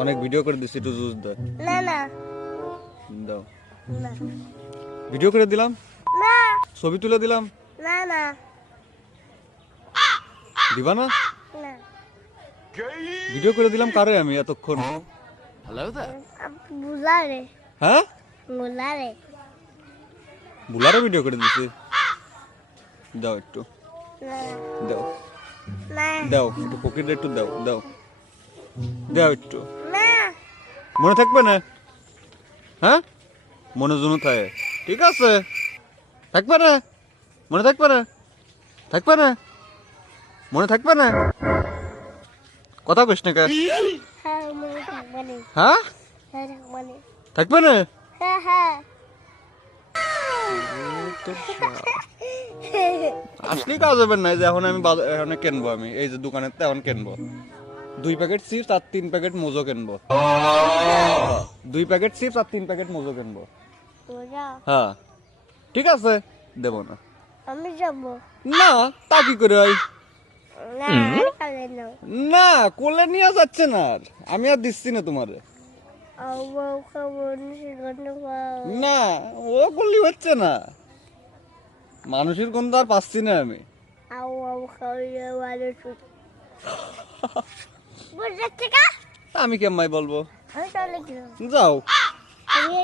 অনেক ভিডিও করে দিছি, একটু জুস দে। না না দাও। না ভিডিও করে দিলাম, না ছবি তুলে দিলাম, না না দিবা না? না ভিডিও করে দিলাম কারে আমি এতক্ষণ? বুলারে হ্যাঁ, বুলারে বুলারে ভিডিও করে দিছি। দাও একটু, না দাও না দাও, একটু পকেটে একটু দাও, দাও দাও একটু। না মনে থাকবে না? হ্যাঁ, মনে জন্য থাকে, ঠিক আছে, থাকবে না? মনে থাকবে না? থাকবে না? মনে থাকবে না? কথা কইস না কে? হ্যাঁ মনে থাকবে না হ্যাঁ, হ্যাঁ থাকবে না থাকবে না? হ্যাঁ হ্যাঁ আসলে কাজ হবে না, যে এখন আমি এখন কিনবো, আমি এই যে দোকানের তো এখন কিনবো 2 প্যাকেট চিপস আর 3 প্যাকেট মোজো কিনবো। 2 প্যাকেট চিপস আর 3 প্যাকেট মোজো কিনবো। বুঝা হ্যাঁ, ঠিক আছে, দেবো না। আমি যাবো না, তা কি করে হয়? না আর কালে না না, কোলে নিয়ে যাচ্ছে না, আর আমি আর দিচ্ছি না তোমারে। আও খাবো নিশিগন্ধ খাও না, ও করলি হচ্ছে না, মানুষের গন্ধ আর পাচ্ছি না আমি। আও খাইয়ে ভালো বুঝতে কা আমি কেমন বলবো? আমি চলে গেলাম যাও। আমি